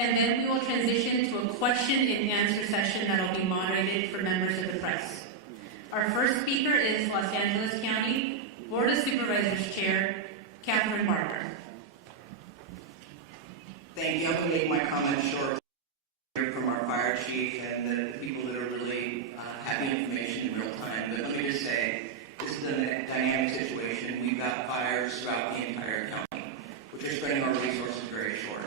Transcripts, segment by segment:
and then we will transition to a question and answer session that will be moderated for members of the press. Our first speaker is Los Angeles County Board of Supervisors Chair, Catherine Barber. Thank you. I'm going to make my comments short from our fire chief and the people that are really having information in real time. But let me just say, this is a dynamic situation. We've got fires throughout the entire county, which are spreading our resources very short.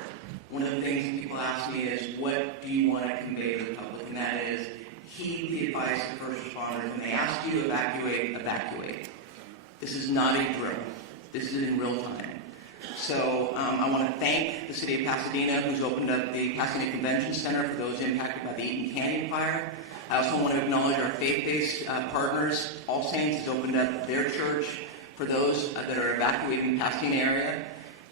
One of the things that people ask me is, what do you want to convey to the public? And that is, heed the advice of first responders. When they ask you to evacuate, evacuate. This is not a drill. This is in real time. So I want to thank the city of Pasadena, who's opened up the Pasadena Convention Center for those impacted by the Eaton Canyon fire. I also want to acknowledge our faith-based partners. All Saints has opened up their church for those that are evacuating the Pasadena area.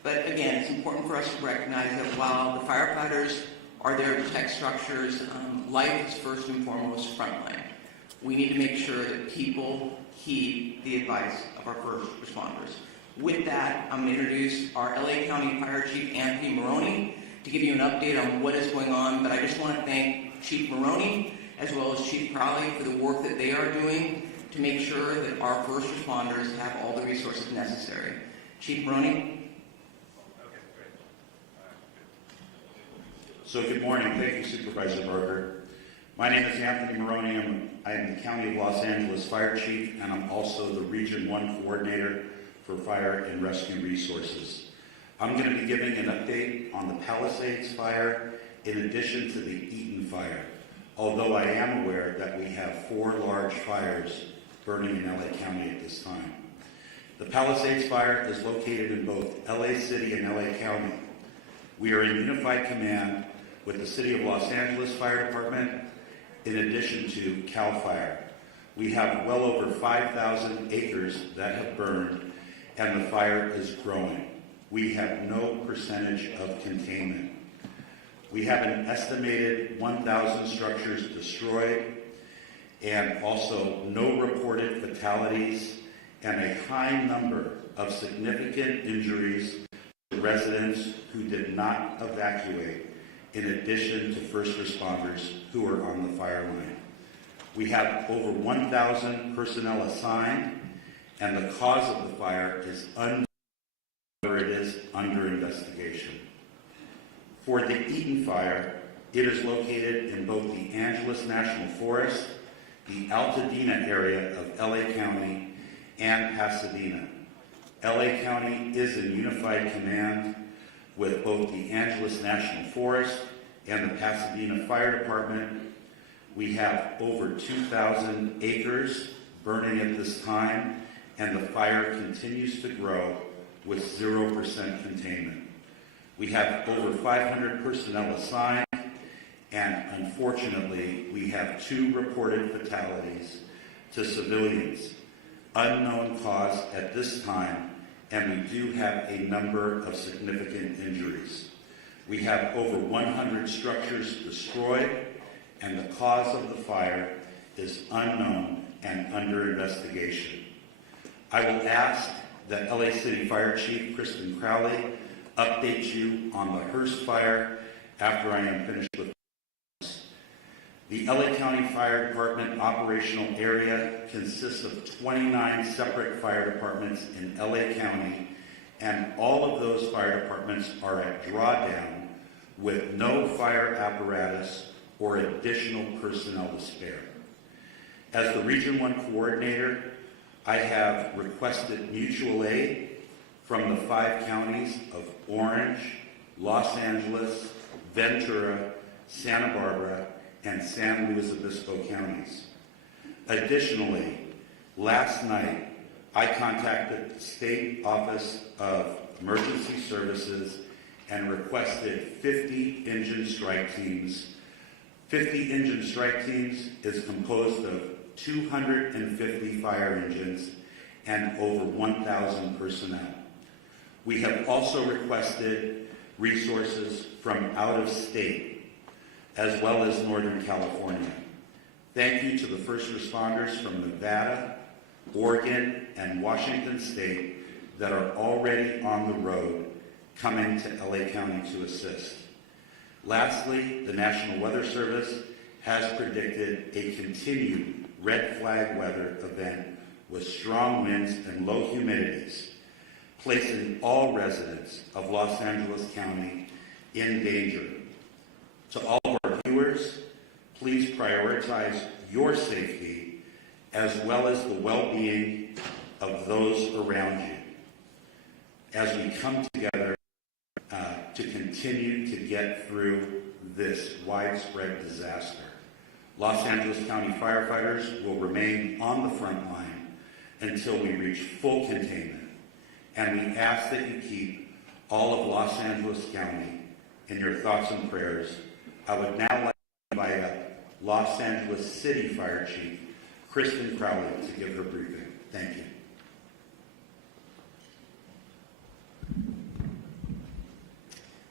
But again, it's important for us to recognize that while the firefighters are there to protect structures, life is first and foremost frontline. We need to make sure that people heed the advice of our first responders. With that, I'm going to introduce our LA County Fire Chief, Anthony Maroney, to give you an update on what is going on. But I just want to thank Chief Maroney as well as Chief Crowley for the work that they are doing to make sure that our first responders have all the resources necessary. Chief Maroney. Okay, great. So good morning. Thank you, Supervisor Barber. My name is Anthony Maroney. I am the County of Los Angeles Fire Chief, and I'm also the Region 1 Coordinator for Fire and Rescue Resources. I'm going to be giving an update on the Palisades fire in addition to the Eaton fire, although I am aware that we have 4 large fires burning in LA County at this time. The Palisades fire is located in both LA City and LA County. We are in unified command with the City of Los Angeles Fire Department in addition to CAL FIRE. We have well over 5,000 acres that have burned, and the fire is growing. We have no percentage of containment. We have an estimated 1,000 structures destroyed, and also no reported fatalities, and a high number of significant injuries to residents who did not evacuate, in addition to first responders who are on the fire line. We have over 1,000 personnel assigned, and the cause of the fire is unknown, or it is under investigation. For the Eaton fire, it is located in both the Angeles National Forest, the Altadena area of LA County, and Pasadena. LA County is in unified command with both the Angeles National Forest and the Pasadena Fire Department. We have over 2,000 acres burning at this time, and the fire continues to grow with 0% containment. We have over 500 personnel assigned, and unfortunately, we have 2 reported fatalities to civilians. Unknown cause at this time, and we do have a number of significant injuries. We have over 100 structures destroyed, and the cause of the fire is unknown and under investigation. I will ask that LA City Fire Chief Kristen Crowley update you on the Hearst fire after I am finished with this. The LA County Fire Department operational area consists of 29 separate fire departments in LA County, and all of those fire departments are at drawdown with no fire apparatus or additional personnel to spare. As the Region 1 Coordinator, I have requested mutual aid from the 5 counties of Orange, Los Angeles, Ventura, Santa Barbara, and San Luis Obispo counties. Additionally, last night, I contacted the State Office of Emergency Services and requested 50 engine strike teams. 50 engine strike teams is composed of 250 fire engines and over 1,000 personnel. We have also requested resources from out of state, as well as Northern California. Thank you to the first responders from Nevada, Oregon, and Washington State that are already on the road coming to LA County to assist. Lastly, the National Weather Service has predicted a continued red flag weather event with strong winds and low humidities, placing all residents of Los Angeles County in danger. To all of our viewers, please prioritize your safety as well as the well-being of those around you as we come together to continue to get through this widespread disaster. Los Angeles County firefighters will remain on the front line until we reach full containment, and we ask that you keep all of Los Angeles County in your thoughts and prayers. I would now like to invite up Los Angeles City Fire Chief Kristen Crowley to give her briefing. Thank you.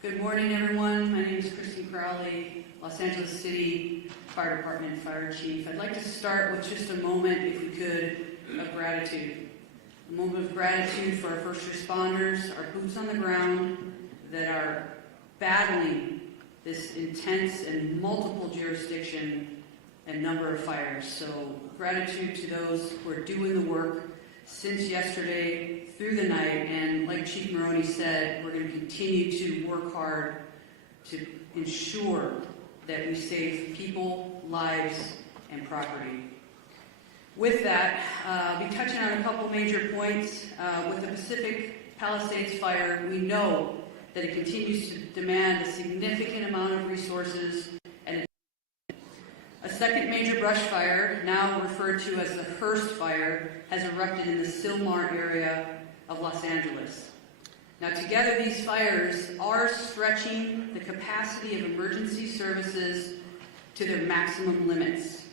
Good morning, everyone. My name is Kristen Crowley, Los Angeles City Fire Department Fire Chief. I'd like to start with just a moment, if we could, of gratitude. A moment of gratitude for our first responders, our boots on the ground that are battling this intense and multiple jurisdiction and number of fires. So gratitude to those who are doing the work since yesterday through the night, and like Chief Maroney said, we're going to continue to work hard to ensure that we save people, lives, and property. With that, I'll be touching on a couple major points. With the Pacific Palisades fire, we know that it continues to demand a significant amount of resources, and a second major brush fire, now referred to as the Hearst Fire, has erupted in the Sylmar area of Los Angeles. Now, together, these fires are stretching the capacity of emergency services to their maximum limits.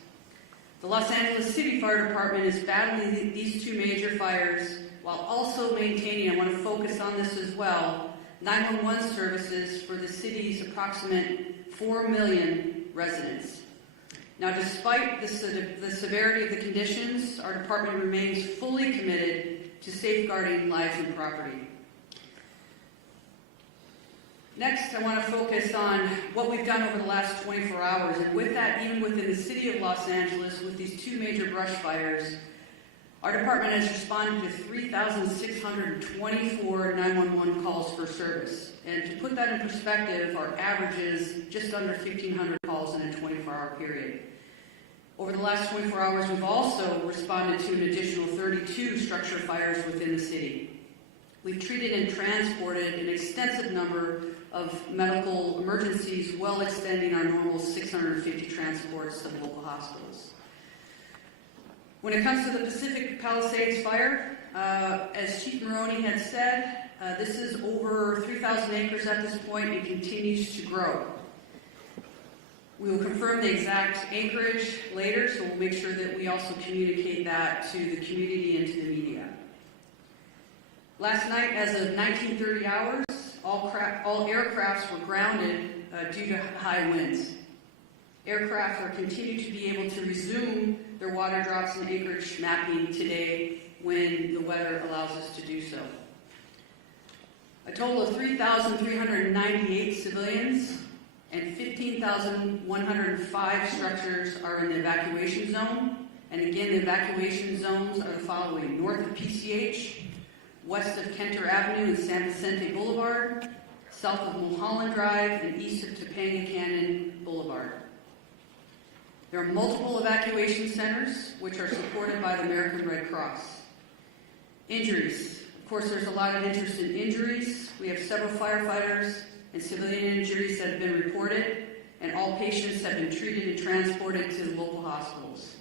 The Los Angeles City Fire Department is battling these two major fires while also maintaining, I want to focus on this as well, 911 services for the city's approximate 4 million residents. Now, despite the severity of the conditions, our department remains fully committed to safeguarding lives and property. Next, I want to focus on what we've done over the last 24 hours. And with that, even within the city of Los Angeles, with these two major brush fires, our department has responded to 3,624 911 calls for service. And to put that in perspective, our average is just under 1,500 calls in a 24-hour period. Over the last 24 hours, we've also responded to an additional 32 structure fires within the city. We've treated and transported an extensive number of medical emergencies, well extending our normal 650 transports to local hospitals. When it comes to the Pacific Palisades fire, as Chief Maroney had said, this is over 3,000 acres at this point and continues to grow. We will confirm the exact acreage later, so we'll make sure that we also communicate that to the community and to the media. Last night, as of 19:30 hours, all aircrafts were grounded due to high winds. Aircraft are continuing to be able to resume their water drops and acreage mapping today when the weather allows us to do so. A total of 3,398 civilians and 15,105 structures are in the evacuation zone. And again, the evacuation zones are the following: north of PCH, west of Kenter Avenue and San Vicente Boulevard, south of Mulholland Drive, and east of Topanga Canyon Boulevard. There are multiple evacuation centers, which are supported by the American Red Cross. Injuries. Of course, there's a lot of interest in injuries. We have several firefighters and civilian injuries that have been reported, and all patients have been treated and transported to the local hospitals.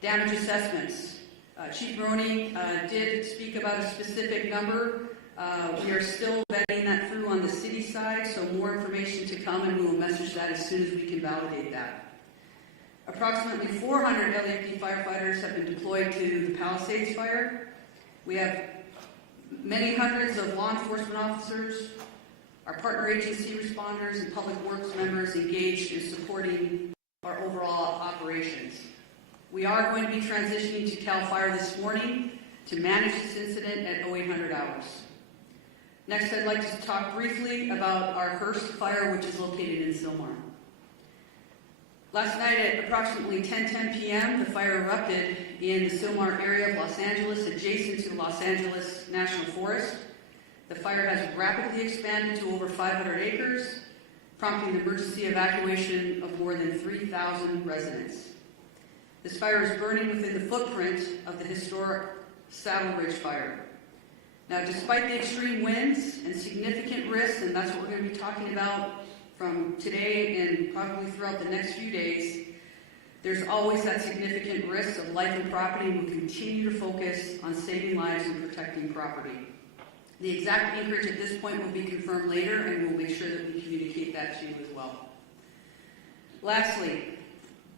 Damage assessments. Chief Maroney did speak about a specific number. We are still vetting that through on the city side, so more information to come, and we will message that as soon as we can validate that. Approximately 400 LAPD firefighters have been deployed to the Palisades fire. We have many hundreds of law enforcement officers, our partner agency responders, and public works members engaged in supporting our overall operations. We are going to be transitioning to CAL FIRE this morning to manage this incident at 0800 hours. Next, I'd like to talk briefly about our Hearst fire, which is located in Sylmar. Last night at approximately 10:10 p.m., the fire erupted in the Sylmar area of Los Angeles, adjacent to the Los Angeles National Forest. The fire has rapidly expanded to over 500 acres, prompting the emergency evacuation of more than 3,000 residents. This fire is burning within the footprint of the historic Saddle Ridge fire. Now, despite the extreme winds and significant risks, and that's what we're going to be talking about from today and probably throughout the next few days, there's always that significant risk of life and property, and we'll continue to focus on saving lives and protecting property. The exact acreage at this point will be confirmed later, and we'll make sure that we communicate that to you as well. Lastly,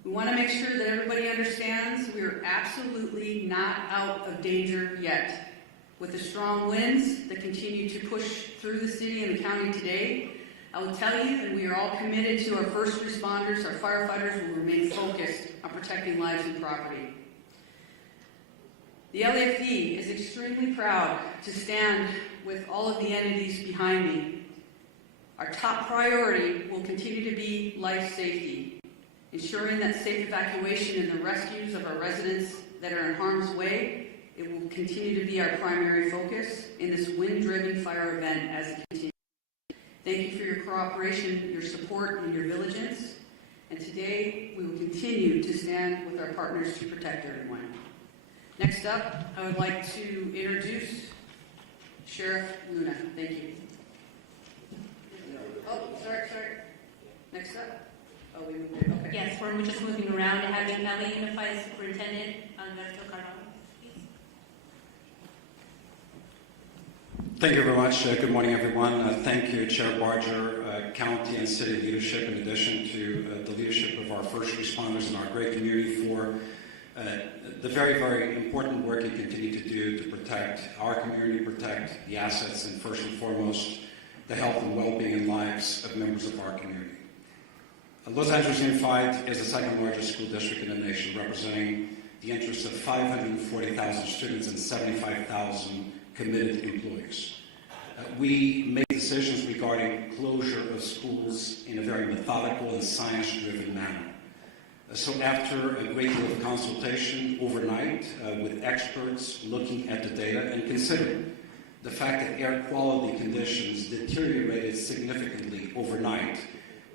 we want to make sure that everybody understands we are absolutely not out of danger yet. With the strong winds that continue to push through the city and the county today, I will tell you that we are all committed to our first responders, our firefighters will remain focused on protecting lives and property. The LAFD is extremely proud to stand with all of the entities behind me. Our top priority will continue to be life safety, ensuring that safe evacuation and the rescues of our residents that are in harm's way. It will continue to be our primary focus in this wind-driven fire event as it continues. Thank you for your cooperation, your support, and your diligence. And today, we will continue to stand with our partners to protect everyone. Next up, I would like to introduce Sheriff Luna. Thank you. Oh, sorry. Next up. Oh, we moved it. Okay. Yes, we're just moving around and having LA Unified Superintendent Alberto Carvalho. Thank you very much. Good morning, everyone. Thank you, Chair Barger, county and city leadership, in addition to the leadership of our first responders in our great community for the very, very important work you continue to do to protect our community, protect the assets, and first and foremost, the health and well-being and lives of members of our community. Los Angeles Unified is the second largest school district in the nation, representing the interests of 540,000 students and 75,000 committed employees. We made decisions regarding closure of schools in a very methodical and science-driven manner. So after a great deal of consultation overnight with experts looking at the data and considering the fact that air quality conditions deteriorated significantly overnight,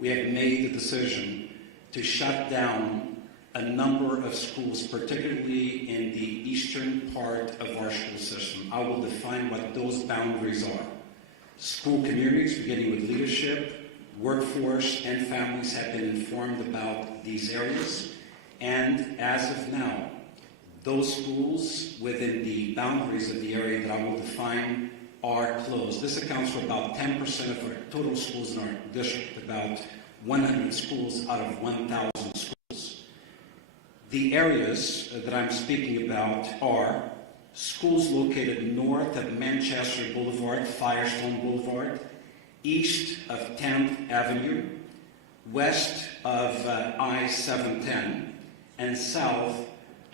we have made the decision to shut down a number of schools, particularly in the eastern part of our school system. I will define what those boundaries are. School communities, beginning with leadership, workforce, and families have been informed about these areas. And as of now, those schools within the boundaries of the area that I will define are closed. This accounts for about 10% of our total schools in our district, about 100 schools out of 1,000 schools. The areas that I'm speaking about are schools located north of Manchester Boulevard, Firestone Boulevard, east of 10th Avenue, west of I-710, and south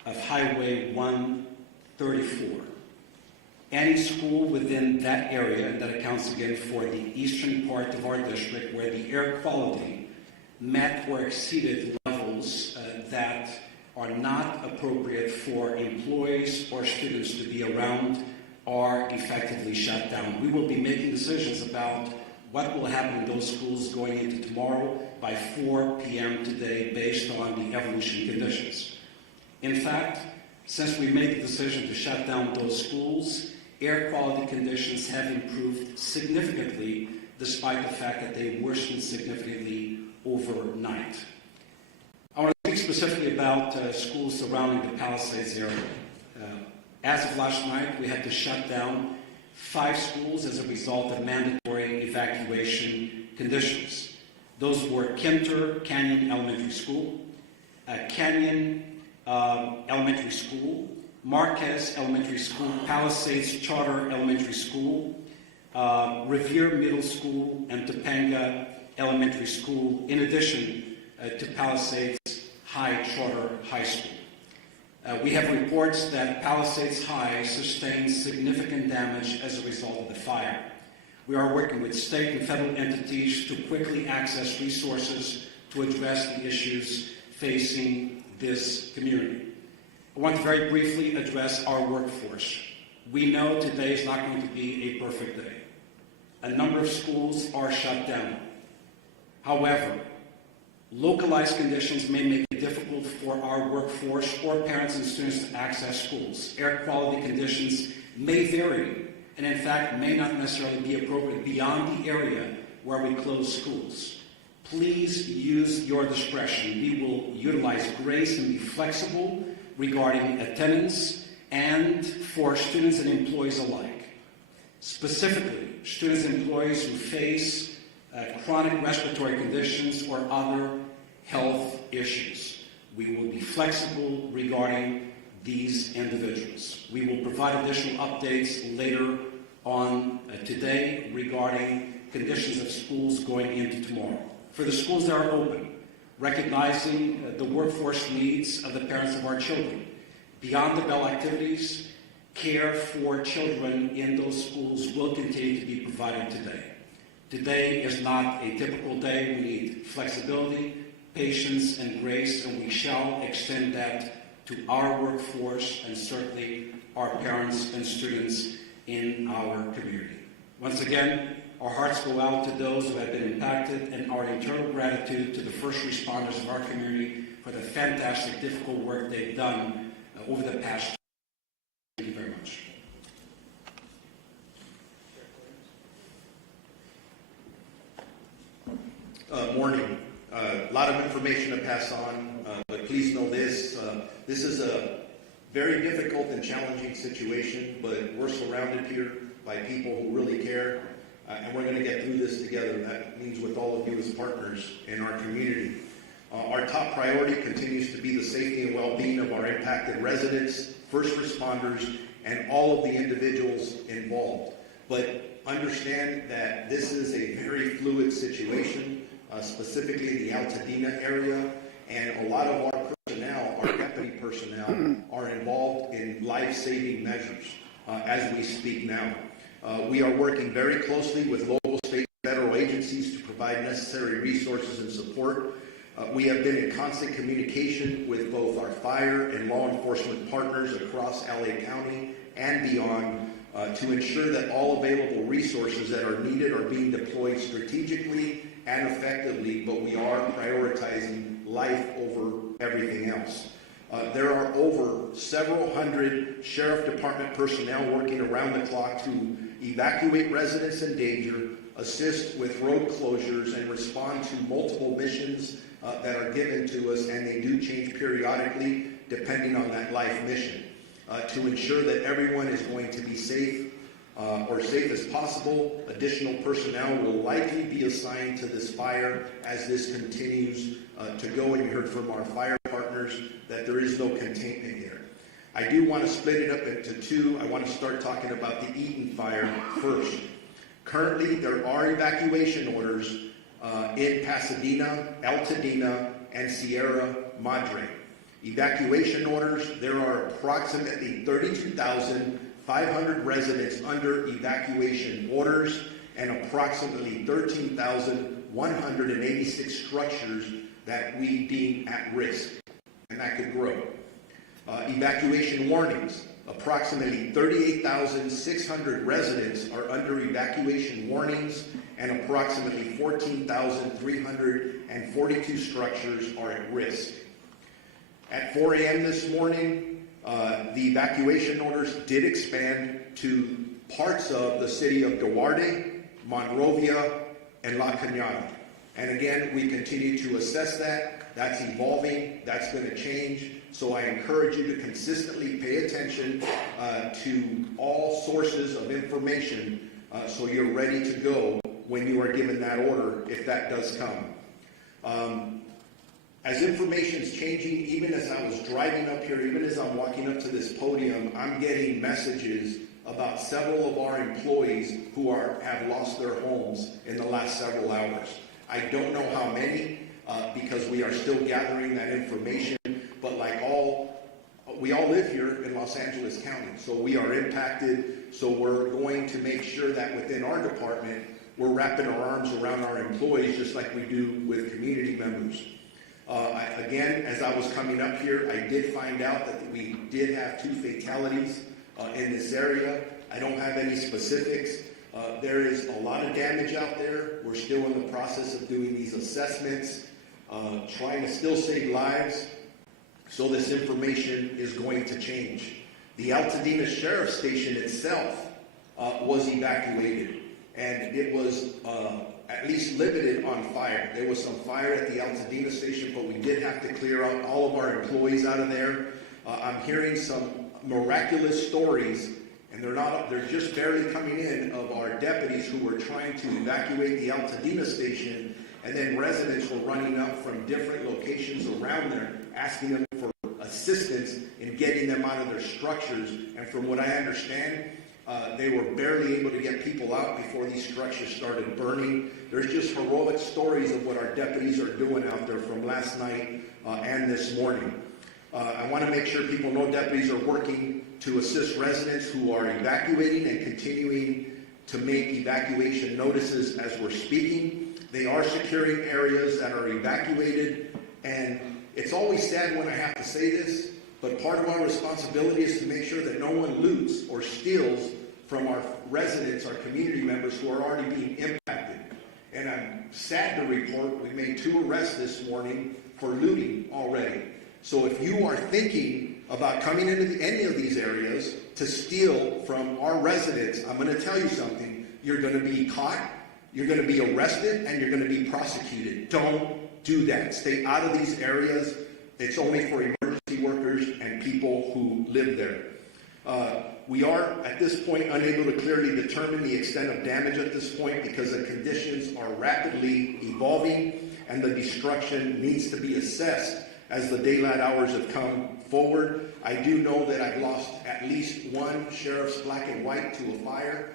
of Highway 134. Any school within that area, and that accounts again for the eastern part of our district, where the air quality met or exceeded levels that are not appropriate for employees or students to be around, are effectively shut down. We will be making decisions about what will happen in those schools going into tomorrow by 4 p.m. today based on the evolution conditions. In fact, since we made the decision to shut down those schools, air quality conditions have improved significantly despite the fact that they worsened significantly overnight. I want to speak specifically about schools surrounding the Palisades area. As of last night, we had to shut down 5 schools as a result of mandatory evacuation conditions. Those were Kinter Canyon Elementary School, Canyon Elementary School, Marquez Elementary School, Palisades Charter Elementary School, Revere Middle School, and Topanga Elementary School, in addition to Palisades High Charter High School. We have reports that Palisades High sustained significant damage as a result of the fire. We are working with state and federal entities to quickly access resources to address the issues facing this community. I want to very briefly address our workforce. We know today is not going to be a perfect day. A number of schools are shut down. However, localized conditions may make it difficult for our workforce or parents and students to access schools. Air quality conditions may vary and in fact may not necessarily be appropriate beyond the area where we close schools. Please use your discretion. We will utilize grace and be flexible regarding attendance and for students and employees alike. Specifically, students and employees who face chronic respiratory conditions or other health issues. We will be flexible regarding these individuals. We will provide additional updates later on today regarding conditions of schools going into tomorrow. For the schools that are open, recognizing the workforce needs of the parents of our children. Beyond the bell activities, care for children in those schools will continue to be provided today. Today is not a typical day. We need flexibility, patience, and grace, and we shall extend that to our workforce and certainly our parents and students in our community. Once again, our hearts go out to those who have been impacted and our eternal gratitude to the first responders of our community for the fantastic, difficult work they've done over the past year. Thank you very much. Morning. A lot of information to pass on, but please know this. This is a very difficult and challenging situation, but we're surrounded here by people who really care, and we're going to get through this together. That means with all of you as partners in our community. Our top priority continues to be the safety and well-being of our impacted residents, first responders, and all of the individuals involved. But understand that this is a very fluid situation, specifically in the Altadena area, and a lot of our personnel, our deputy personnel, are involved in life-saving measures as we speak now. We are working very closely with local, state, and federal agencies to provide necessary resources and support. We have been in constant communication with both our fire and law enforcement partners across LA County and beyond to ensure that all available resources that are needed are being deployed strategically and effectively, but we are prioritizing life over everything else. There are over several hundred sheriff department personnel working around the clock to evacuate residents in danger, assist with road closures, and respond to multiple missions that are given to us, and they do change periodically depending on that life mission. To ensure that everyone is going to be safe or safe as possible, additional personnel will likely be assigned to this fire as this continues to go, and you heard from our fire partners that there is no containment here. I do want to split it up into two. I want to start talking about the Eaton fire first. Currently, there are evacuation orders in Pasadena, Altadena, and Sierra Madre. Evacuation orders, there are approximately 32,500 residents under evacuation orders and approximately 13,186 structures that we deem at risk, and that could grow. Evacuation warnings, approximately 38,600 residents are under evacuation warnings and approximately 14,342 structures are at risk. At 4 a.m. this morning, the evacuation orders did expand to parts of the city of Duarte, Monrovia, and La Cañada. And again, we continue to assess that. That's evolving. That's going to change. So I encourage you to consistently pay attention to all sources of information so you're ready to go when you are given that order, if that does come. As information is changing, even as I was driving up here, even as I'm walking up to this podium, I'm getting messages about several of our employees who have lost their homes in the last several hours. I don't know how many because we are still gathering that information, but like all we all live here in Los Angeles County, so we are impacted. So we're going to make sure that within our department, we're wrapping our arms around our employees just like we do with community members. Again, as I was coming up here, I did find out that we did have 2 fatalities in this area. I don't have any specifics. There is a lot of damage out there. We're still in the process of doing these assessments, trying to still save lives. So this information is going to change. The Altadena Sheriff's Station itself was evacuated, and it was at least limited on fire. There was some fire at the Altadena Station, but we did have to clear out all of our employees out of there. I'm hearing some miraculous stories, and they're just barely coming in, of our deputies who were trying to evacuate the Altadena Station, and then residents were running up from different locations around there, asking them for assistance in getting them out of their structures. And from what I understand, they were barely able to get people out before these structures started burning. There's just heroic stories of what our deputies are doing out there from last night and this morning. I want to make sure people know deputies are working to assist residents who are evacuating and continuing to make evacuation notices as we're speaking. They are securing areas that are evacuated, and it's always sad when I have to say this, but part of our responsibility is to make sure that no one loots or steals from our residents, our community members who are already being impacted. And I'm sad to report we made 2 arrests this morning for looting already. So if you are thinking about coming into any of these areas to steal from our residents, I'm going to tell you something. You're going to be caught, you're going to be arrested, and you're going to be prosecuted. Don't do that. Stay out of these areas. It's only for emergency workers and people who live there. We are, at this point, unable to clearly determine the extent of damage at this point because the conditions are rapidly evolving and the destruction needs to be assessed as the daylight hours have come forward. I do know that I've lost at least 1 sheriff's black and white to a fire.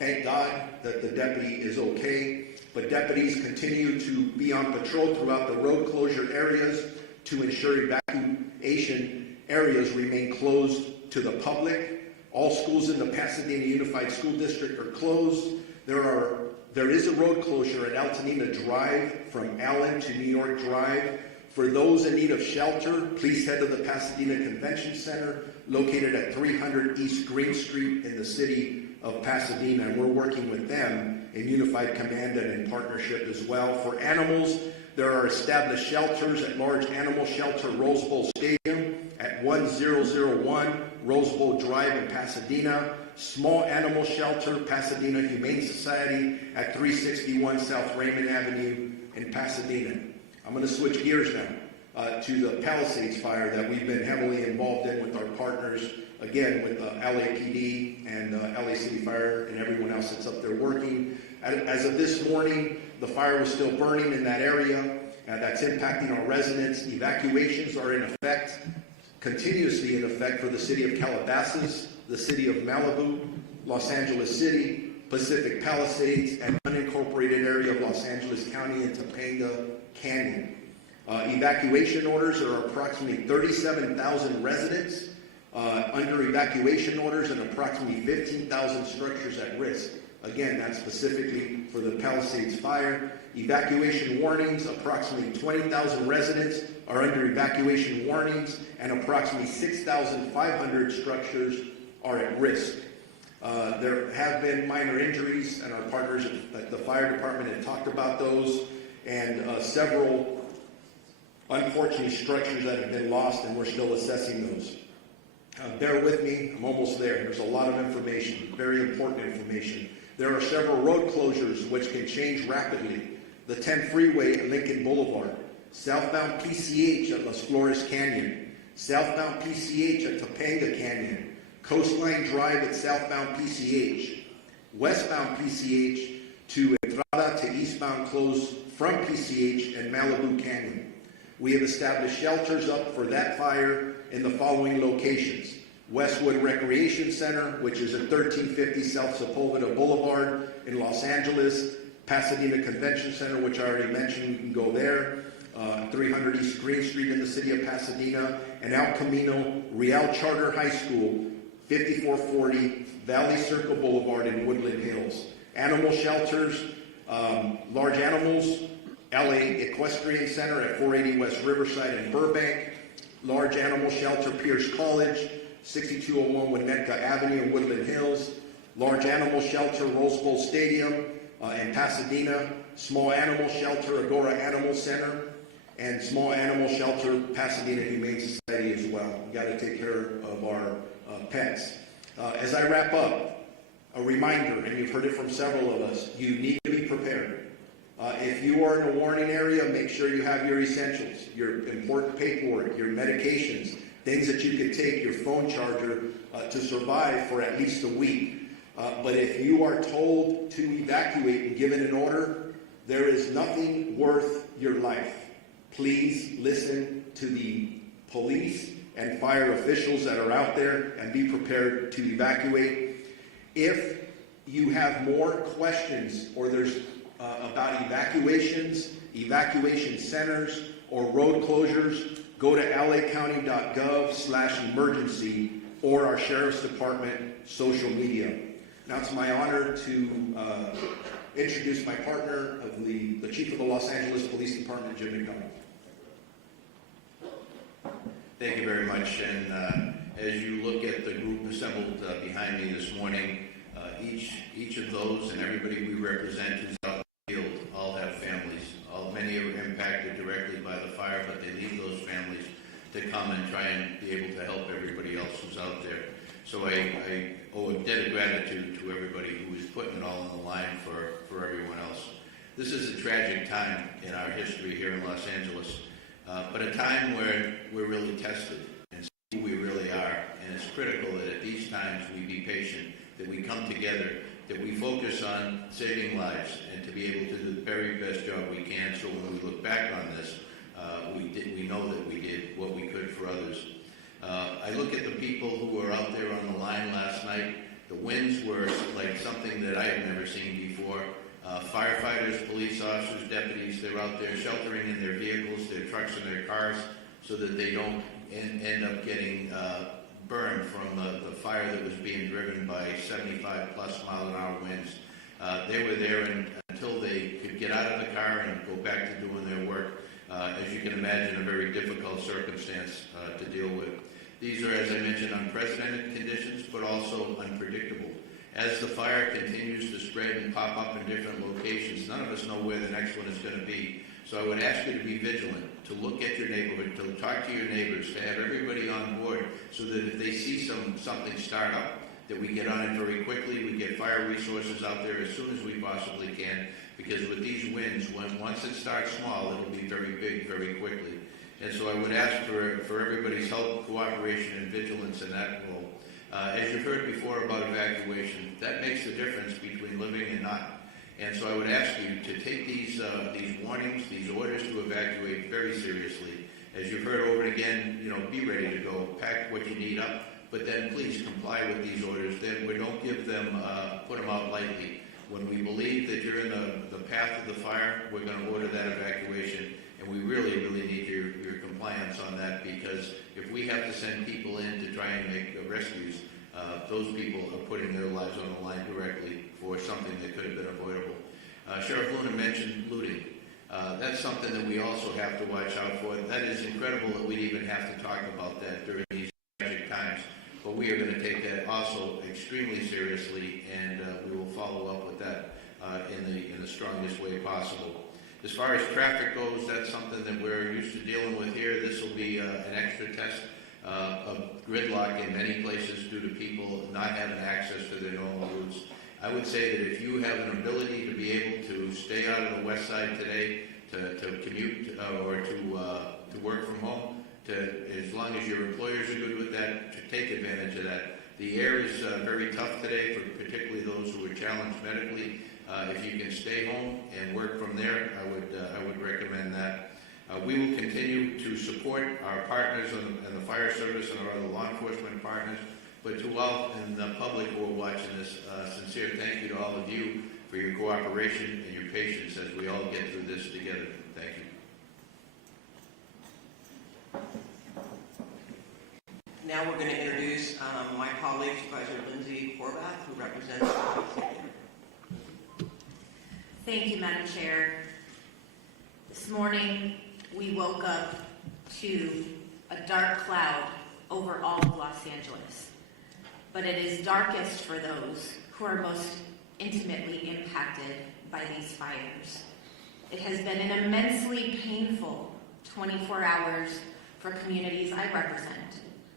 Thank God that the deputy is okay. But deputies continue to be on patrol throughout the road closure areas to ensure evacuation areas remain closed to the public. All schools in the Pasadena Unified School District are closed. There is a road closure at Altadena Drive from Allen to New York Drive. For those in need of shelter, please head to the Pasadena Convention Center, located at 300 East Green Street in the city of Pasadena. And we're working with them in Unified Command and in partnership as well. For animals, there are established shelters at Large Animal Shelter Rose Bowl Stadium at 1001 Rose Bowl Drive in Pasadena. Small Animal Shelter, Pasadena Humane Society at 361 South Raymond Avenue in Pasadena. I'm going to switch gears now to the Palisades fire that we've been heavily involved in with our partners, again, with LAPD and LA City Fire and everyone else that's up there working. As of this morning, the fire was still burning in that area. That's impacting our residents. Evacuations are in effect, continuously in effect, for the city of Calabasas, the city of Malibu, Los Angeles City, Pacific Palisades, and unincorporated area of Los Angeles County and Topanga Canyon. Evacuation orders are approximately 37,000 residents under evacuation orders and approximately 15,000 structures at risk. Again, that's specifically for the Palisades fire. Evacuation warnings, approximately 20,000 residents are under evacuation warnings, and approximately 6,500 structures are at risk. There have been minor injuries, and our partners at the fire department have talked about those, and several unfortunate structures that have been lost, and we're still assessing those. Bear with me, I'm almost there. There's a lot of information, very important information. There are several road closures which can change rapidly. The 10 freeway at Lincoln Boulevard, southbound PCH at Las Flores Canyon, southbound PCH at Topanga Canyon, Coastline Drive at southbound PCH, westbound PCH to Entrada to eastbound closed from PCH and Malibu Canyon. We have established shelters up for that fire in the following locations. Westwood Recreation Center, which is at 1350 South Sepulveda Boulevard in Los Angeles. Pasadena Convention Center, which I already mentioned, you can go there. 300 East Green Street in the city of Pasadena, and El Camino Real Charter High School, 5440 Valley Circle Boulevard in Woodland Hills. Animal shelters, large animals, LA Equestrian Center at 480 West Riverside in Burbank, large animal shelter Pierce College, 6201 Winnetka Avenue in Woodland Hills, large animal shelter Rose Bowl Stadium in Pasadena, small animal shelter Agora Animal Center, and small animal shelter Pasadena Humane Society as well. We got to take care of our pets. As I wrap up, a reminder, and you've heard it from several of us, you need to be prepared. If you are in a warning area, make sure you have your essentials, your important paperwork, your medications, things that you can take, your phone charger to survive for at least a week. But if you are told to evacuate and given an order, there is nothing worth your life. Please listen to the police and fire officials that are out there and be prepared to evacuate. If you have more questions or there's about evacuations, evacuation centers, or road closures, go to lacounty.gov/emergency or our Sheriff's Department social media. Now it's my honor to introduce my partner, of the Chief of the Los Angeles Police Department, Jim McDonald. Thank you very much. And as you look at the group assembled behind me this morning, each of those and everybody we represent who's out in the field all have families. Many are impacted directly by the fire, but they leave those families to come and try and be able to help everybody else who's out there. So I owe a debt of gratitude to everybody who is putting it all on the line for everyone else. This is a tragic time in our history here in Los Angeles, but a time where we're really tested and see who we really are. And it's critical that at these times we be patient, that we come together, that we focus on saving lives, and to be able to do the very best job we can, so when we look back on this, we know that we did what we could for others. I look at the people who were out there on the line last night. The winds were like something that I had never seen before. Firefighters, police officers, deputies, they're out there sheltering in their vehicles, their trucks and their cars, so that they don't end up getting burned from the fire that was being driven by 75+ mile-an-hour winds. They were there until they could get out of the car and go back to doing their work. As you can imagine, a very difficult circumstance to deal with. These are, as I mentioned, unprecedented conditions, but also unpredictable. As the fire continues to spread and pop up in different locations, none of us know where the next one is going to be. So I would ask you to be vigilant, to look at your neighborhood, to talk to your neighbors, to have everybody on board, so that if they see something start up, that we get on it very quickly. We get fire resources out there as soon as we possibly can, because with these winds, once it starts small, it'll be very big very quickly. And so I would ask for everybody's help, cooperation, and vigilance in that role. As you've heard before about evacuation, that makes the difference between living and not. And so I would ask you to take these warnings, these orders to evacuate very seriously. As you've heard over and again, be ready to go, pack what you need up, but then please comply with these orders. Then we don't give them, put them out lightly. When we believe that you're in the path of the fire, we're going to order that evacuation, and we really, really need your compliance on that, because if we have to send people in to try and make rescues, those people are putting their lives on the line directly for something that could have been avoidable. Sheriff Luna mentioned looting. That's something that we also have to watch out for. That is incredible that we even have to talk about that during these tragic times. But we are going to take that also extremely seriously, and we will follow up with that in the strongest way possible. As far as traffic goes, that's something that we're used to dealing with here. This will be an extra test of gridlock in many places due to people not having access to their normal routes. I would say that if you have an ability to be able to stay out of the west side today, to commute or to work from home, as long as your employers are good with that, to take advantage of that. The air is very tough today, for particularly those who are challenged medically. If you can stay home and work from there, I would recommend that. We will continue to support our partners and the fire service and our other law enforcement partners. But to all in the public who are watching this, sincere thank you to all of you for your cooperation and your patience as we all get through this together. Thank you. Now we're going to introduce my colleague, Supervisor Lindsay Horvath, who represents the Palisades. Thank you, Madam Chair. This morning, we woke up to a dark cloud over all of Los Angeles. But it is darkest for those who are most intimately impacted by these fires. It has been an immensely painful 24 hours for communities I represent.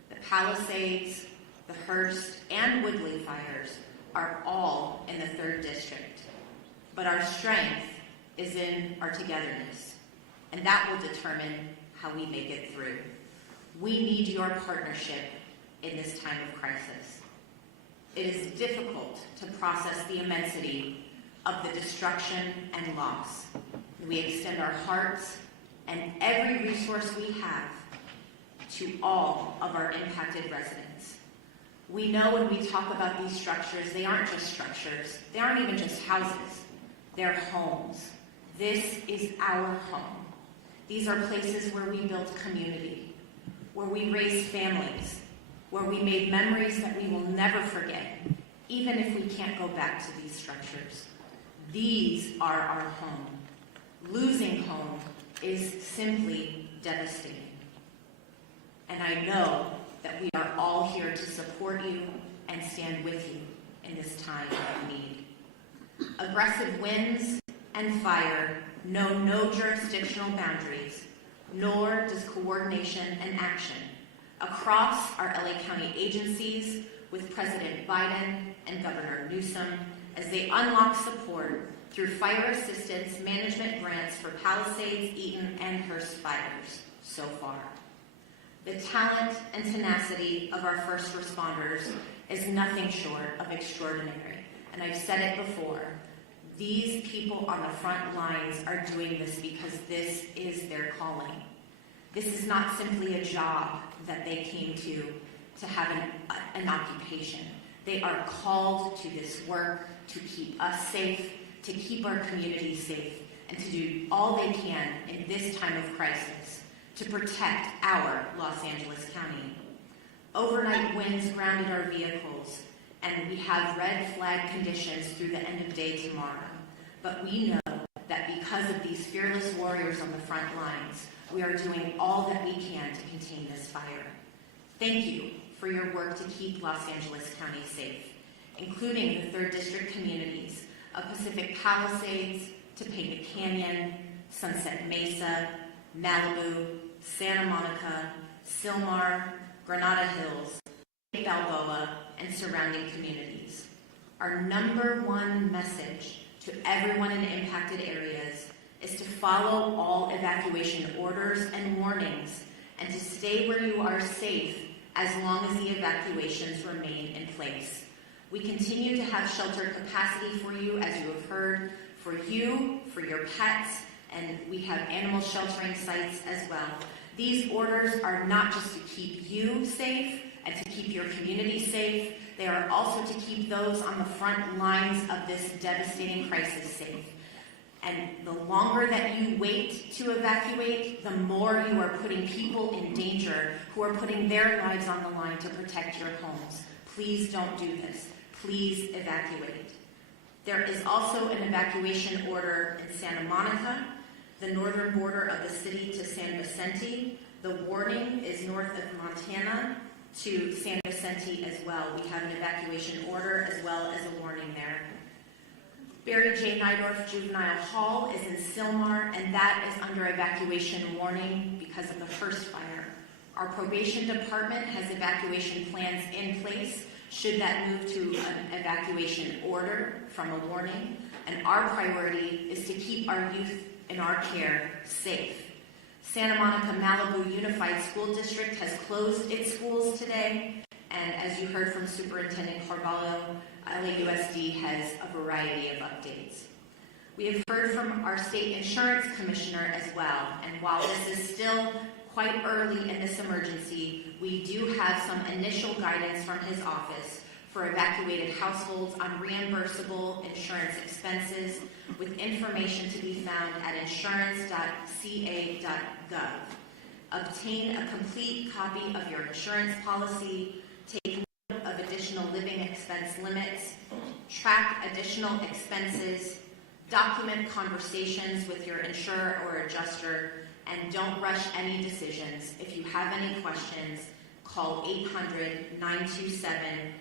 The Palisades, the Hearst, and Woodley fires are all in the 3rd District. But our strength is in our togetherness, and that will determine how we make it through. We need your partnership in this time of crisis. It is difficult to process the immensity of the destruction and loss. We extend our hearts and every resource we have to all of our impacted residents. We know when we talk about these structures, they aren't just structures. They aren't even just houses. They're homes. This is our home. These are places where we build community, where we raise families, where we made memories that we will never forget, even if we can't go back to these structures. These are our home. Losing home is simply devastating. And I know that we are all here to support you and stand with you in this time of need. Aggressive winds and fire know no jurisdictional boundaries, nor does coordination and action across our LA County agencies with President Biden and Governor Newsom as they unlock support through fire assistance management grants for Palisades, Eaton, and Hearst fires so far. The talent and tenacity of our first responders is nothing short of extraordinary. And I've said it before, these people on the front lines are doing this because this is their calling. This is not simply a job that they came to have an occupation. They are called to this work to keep us safe, to keep our community safe, and to do all they can in this time of crisis to protect our Los Angeles County. Overnight winds grounded our vehicles, and we have red flag conditions through the end of day tomorrow. But we know that because of these fearless warriors on the front lines, we are doing all that we can to contain this fire. Thank you for your work to keep Los Angeles County safe, including the 3rd District communities of Pacific Palisades, Topeka Canyon, Sunset Mesa, Malibu, Santa Monica, Sylmar, Granada Hills, Balboa, and surrounding communities. Our #1 message to everyone in impacted areas is to follow all evacuation orders and warnings and to stay where you are safe as long as the evacuations remain in place. We continue to have shelter capacity for you, as you have heard, for you, for your pets, and we have animal sheltering sites as well. These orders are not just to keep you safe and to keep your community safe, they are also to keep those on the front lines of this devastating crisis safe. And the longer that you wait to evacuate, the more you are putting people in danger who are putting their lives on the line to protect your homes. Please don't do this. Please evacuate. There is also an evacuation order in Santa Monica, the northern border of the city to San Vicente. The warning is north of Montana to San Vicente as well. We have an evacuation order as well as a warning there. Barry J. Nydorf Juvenile Hall is in Sylmar, and that is under evacuation warning because of the Hearst fire. Our probation department has evacuation plans in place should that move to an evacuation order from a warning, and our priority is to keep our youth in our care safe. Santa Monica Malibu Unified School District has closed its schools today, and as you heard from Superintendent Carvalho, LAUSD has a variety of updates. We have heard from our state insurance commissioner as well, and while this is still quite early in this emergency, we do have some initial guidance from his office for evacuated households on reimbursable insurance expenses, with information to be found at insurance.ca.gov. Obtain a complete copy of your insurance policy. Take note of additional living expense limits. Track additional expenses. Document conversations with your insurer or adjuster. And don't rush any decisions. If you have any questions, call 800-927-4357.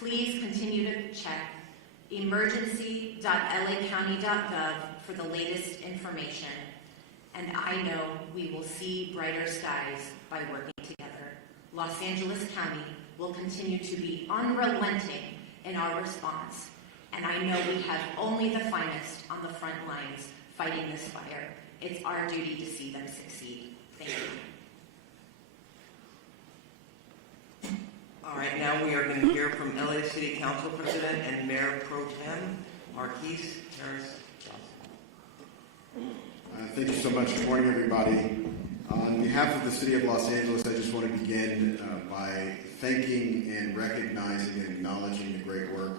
Please continue to check emergency.lacounty.gov for the latest information. And I know we will see brighter skies by working together. Los Angeles County will continue to be unrelenting in our response. And I know we have only the finest on the front lines fighting this fire. It's our duty to see them succeed. Thank you. All right, now we are going to hear from LA City Council President and Mayor Pro Tem Marquise Harris. Thank you so much. Good morning, everybody. On behalf of the City of Los Angeles, I just want to begin by thanking and recognizing and acknowledging the great work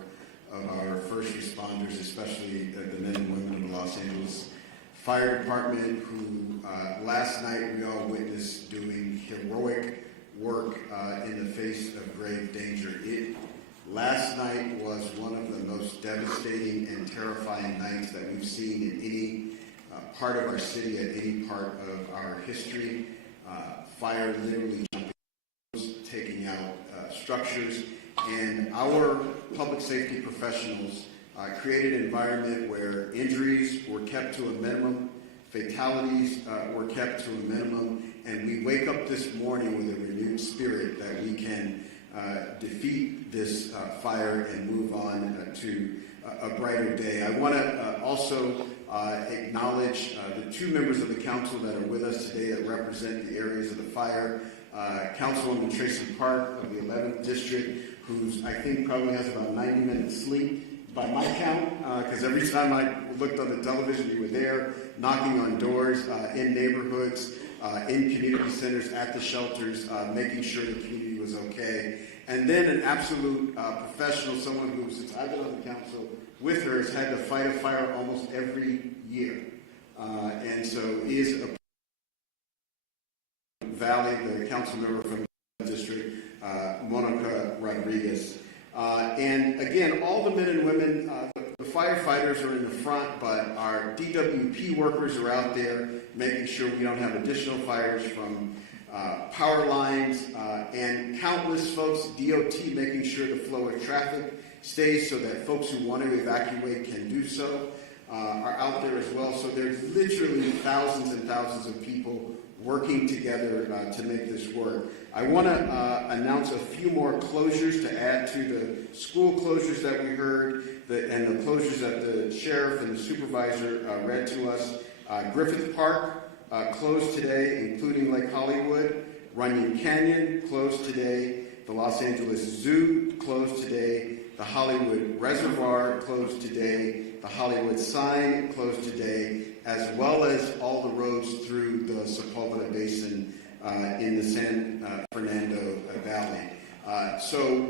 of our first responders, especially the men and women of the Los Angeles Fire Department, who last night we all witnessed doing heroic work in the face of grave danger. Last night was one of the most devastating and terrifying nights that we've seen in any part of our city at any part of our history. Fire literally jumping, taking out structures, and our public safety professionals created an environment where injuries were kept to a minimum, fatalities were kept to a minimum, and we wake up this morning with a renewed spirit that we can defeat this fire and move on to a brighter day. I want to also acknowledge the two members of the council that are with us today that represent the areas of the fire. Councilwoman Tracy Park of the 11th District, who's I think probably has about 90 minutes sleep by my count, because every time I looked on the television, you were there knocking on doors in neighborhoods, in community centers, at the shelters, making sure the community was okay. And then an absolute professional, someone who, since I've been on the council with her, has had to fight a fire almost every year. And so is a Valley, the council member from the district, Monica Rodriguez. And again, all the men and women, the firefighters are in the front, but our DWP workers are out there making sure we don't have additional fires from power lines, and countless folks, DOT, making sure the flow of traffic stays so that folks who want to evacuate can do so, are out there as well. So there's literally thousands and thousands of people working together to make this work. I want to announce a few more closures to add to the school closures that we heard and the closures that the sheriff and the supervisor read to us. Griffith Park closed today, including Lake Hollywood. Runyon Canyon closed today. The Los Angeles Zoo closed today. The Hollywood Reservoir closed today. The Hollywood Sign closed today, as well as all the roads through the Sepulveda Basin in the San Fernando Valley. So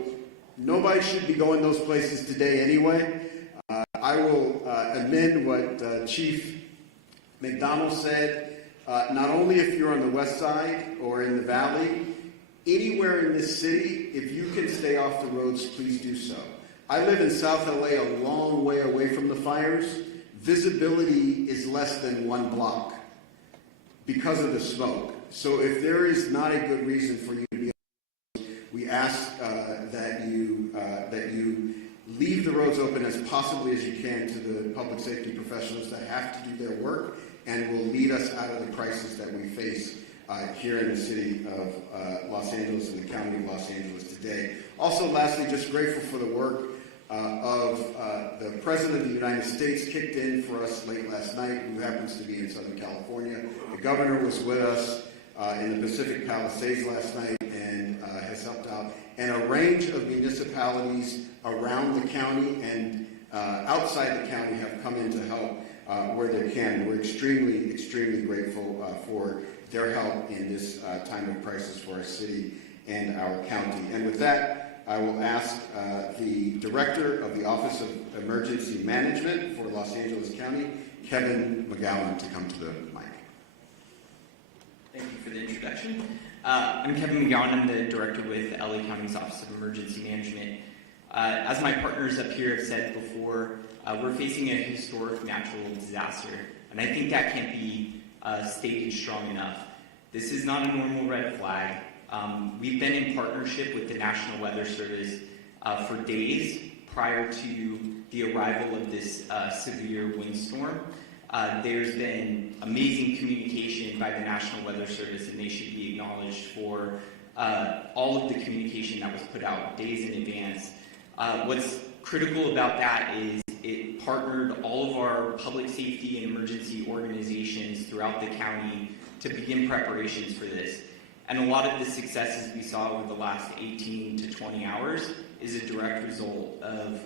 nobody should be going those places today anyway. I will amend what Chief McDonald said. Not only if you're on the west side or in the valley, anywhere in this city, if you can stay off the roads, please do so. I live in South LA, a long way away from the fires. Visibility is less than 1 block because of the smoke. So if there is not a good reason for you to be on the roads, we ask that you leave the roads open as possibly as you can to the public safety professionals that have to do their work and will lead us out of the crisis that we face here in the city of Los Angeles and the county of Los Angeles today. Also, lastly, just grateful for the work of the President of the United States, kicked in for us late last night, who happens to be in Southern California. The governor was with us in the Pacific Palisades last night and has helped out. And a range of municipalities around the county and outside the county have come in to help where they can. We're extremely, extremely grateful for their help in this time of crisis for our city and our county. And with that, I will ask the Director of the Office of Emergency Management for Los Angeles County, Kevin McGowan to come to the mic. Thank you for the introduction. I'm Kevin McGowan. I'm the director with LA County's Office of Emergency Management. As my partners up here have said before, we're facing a historic natural disaster, and I think that can't be stated strong enough. This is not a normal red flag. We've been in partnership with the National Weather Service for days prior to the arrival of this severe windstorm. There's been amazing communication by the National Weather Service, and they should be acknowledged for all of the communication that was put out days in advance. What's critical about that is it partnered all of our public safety and emergency organizations throughout the county to begin preparations for this. And a lot of the successes we saw over the last 18 to 20 hours is a direct result of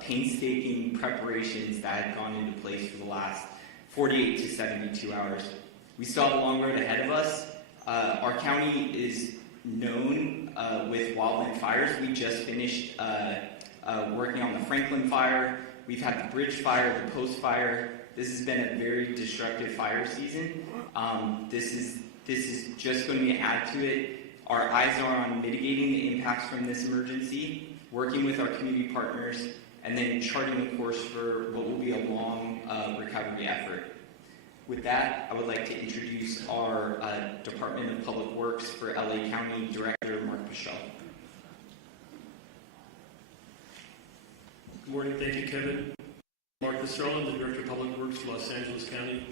painstaking preparations that had gone into place for the last 48 to 72 hours. We still have a long road ahead of us. Our county is known with wildfires. We just finished working on the Franklin fire. We've had the bridge fire, the post fire. This has been a very destructive fire season. This is just going to add to it. Our eyes are on mitigating the impacts from this emergency, working with our community partners, and then charting a course for what will be a long recovery effort. With that, I would like to introduce our Department of Public Works for LA County Director, Mark Pichelle. Good morning. Thank you, Kevin. Mark Pichelle, I'm the Director of Public Works for Los Angeles County,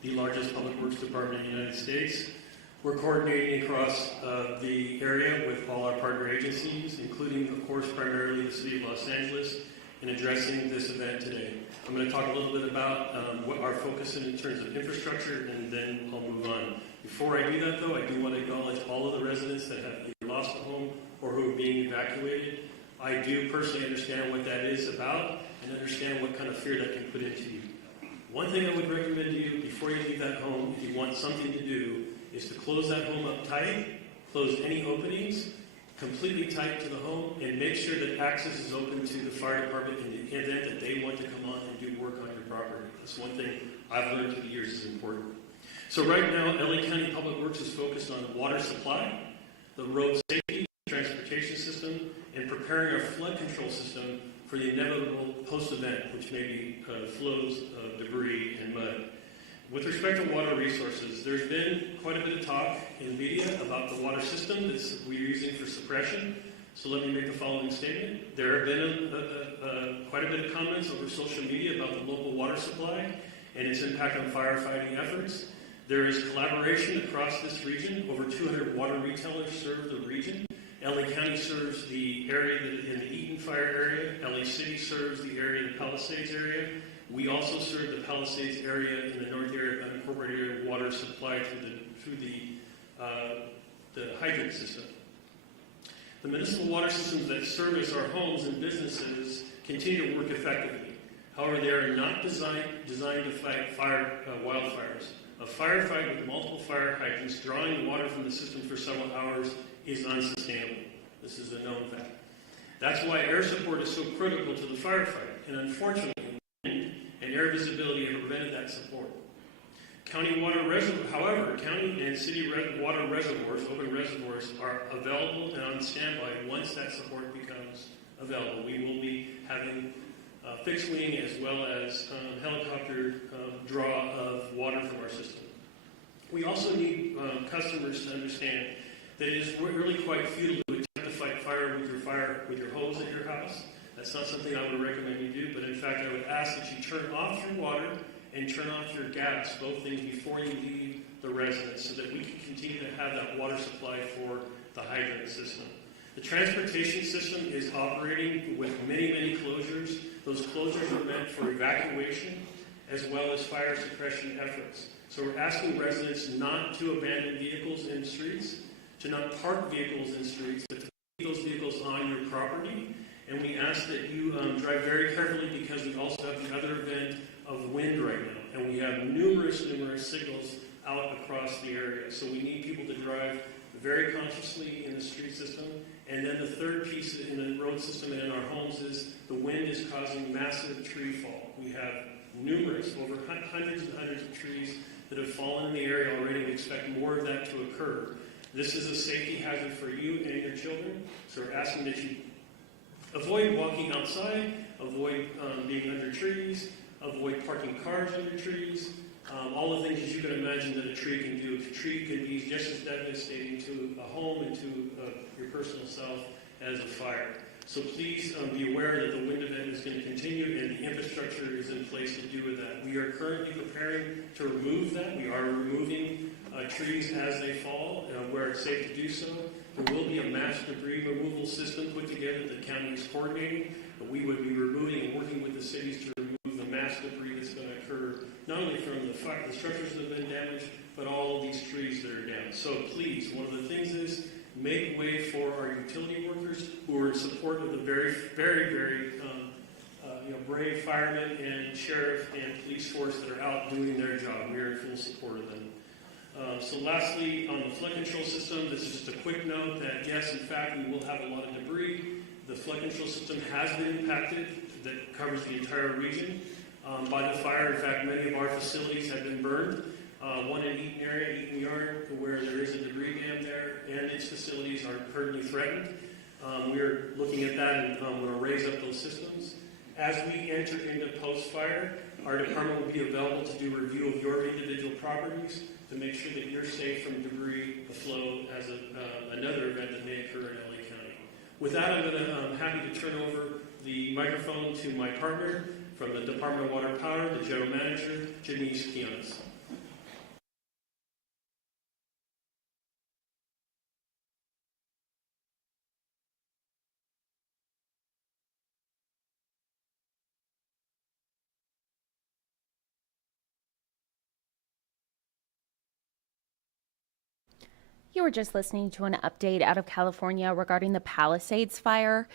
the largest public works department in the United States. We're coordinating across the area with all our partner agencies, including, of course, primarily the City of Los Angeles, in addressing this event today. I'm going to talk a little bit about what our focus is in terms of infrastructure, and then I'll move on. Before I do that, though, I do want to acknowledge all of the residents that have either lost a home or who are being evacuated. I do personally understand what that is about and understand what kind of fear that can put into you. One thing I would recommend to you before you leave that home, if you want something to do, is to close that home up tight, close any openings, completely tight to the home, and make sure that access is open to the fire department in the event that they want to come on and do work on your property. That's one thing I've learned through the years is important. So right now, LA County Public Works is focused on the water supply, the road safety, transportation system, and preparing our flood control system for the inevitable post-event, which may be flows of debris and mud. With respect to water resources, there's been quite a bit of talk in the media about the water system that we're using for suppression. So let me make the following statement. There have been quite a bit of comments over social media about the local water supply and its impact on firefighting efforts. There is collaboration across this region. Over 200 water retailers serve the region. LA County serves the area in the Eaton fire area. LA City serves the area in the Palisades area. We also serve the Palisades area in the north area, unincorporated area, water supply through the hydrant system. The municipal water systems that service our homes and businesses continue to work effectively. However, they are not designed to fight wildfires. A firefight with multiple fire hydrants drawing water from the system for several hours is unsustainable. This is a known fact. That's why air support is so critical to the firefight, and unfortunately, wind and air visibility have prevented that support. County and city water reservoirs, open reservoirs, are available and on standby once that support becomes available. We will be having fixed wing as well as helicopter draw of water from our system. We also need customers to understand that it is really quite futile to attempt to fight fire with your hose at your house. That's not something I would recommend you do, but in fact I would ask that you turn off your water and turn off your gas, both things before you leave the residence, so that we can continue to have that water supply for the hydrant system. The transportation system is operating with many, many closures. Those closures are meant for evacuation as well as fire suppression efforts. So we're asking residents not to abandon vehicles in streets, to not park vehicles in streets, but to keep those vehicles on your property. And we ask that you drive very carefully, because we also have the other event of wind right now. And we have numerous signals out across the area. So we need people to drive very consciously in the street system. And then the third piece in the road system and in our homes is the wind is causing massive tree fall. We have numerous, over hundreds and hundreds of trees that have fallen in the area already. We expect more of that to occur. This is a safety hazard for you and your children, so we're asking that you avoid walking outside, avoid being under trees, avoid parking cars under trees, all the things that you can imagine that a tree can do. A tree can be just as devastating to a home and to your personal self as a fire. So please be aware that the wind event is going to continue and the infrastructure is in place to do with that. We are currently preparing to remove that. We are removing trees as they fall where it's safe to do so. There will be a mass debris removal system put together that the county is coordinating. We would be removing and working with the cities to remove the mass debris that's going to occur, not only from the structures that have been damaged, but all of these trees that are down. So please, one of the things is make way for our utility workers who are in support of the very, very, very brave firemen and sheriff and police force that are out doing their job. We are in full support of them. So lastly, on the flood control system, this is just a quick note that yes, in fact, we will have a lot of debris. The flood control system has been impacted, that covers the entire region by the fire. In fact, many of our facilities have been burned. One in Eaton Yard, where there is a debris dam there, and its facilities are currently threatened. We are looking at that and going to raise up those systems. As we enter into post-fire, our department will be available to do a review of your individual properties to make sure that you're safe from debris afloat as another event that may occur in LA County. With that, I'm happy to turn over the microphone to my partner from the Department of Water and Power, the General Manager, Janice Quiñones. You were just listening to an update out of California regarding the Palisades fire.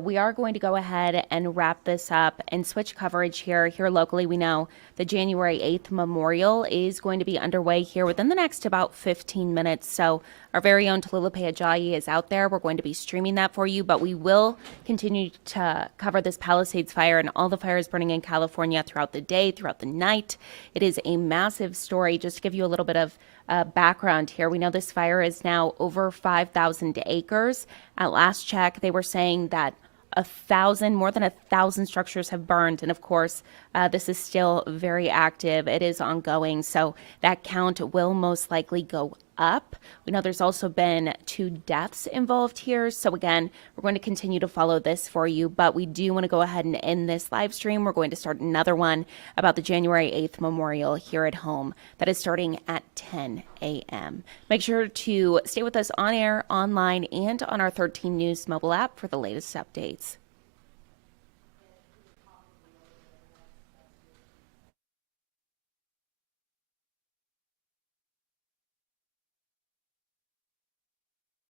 We are going to go ahead and wrap this up and switch coverage here locally. We know the January 8th memorial is going to be underway here within the next about 15 minutes. So our very own Talilope Ajayi is out there. We're going to be streaming that for you, but we will continue to cover this Palisades fire and all the fires burning in California throughout the day, throughout the night. It is a massive story. Just to give you a little bit of background here, we know this fire is now over 5,000 acres. At last check, they were saying that more than 1,000 structures have burned. And of course, this is still very active. It is ongoing. So that count will most likely go up. We know there's also been 2 deaths involved here. So again, we're going to continue to follow this for you, but we do want to go ahead and end this live stream. We're going to start another one about the January 8th memorial here at home. That is starting at 10 a.m. Make sure to stay with us on air, online, and on our 13 News mobile app for the latest updates.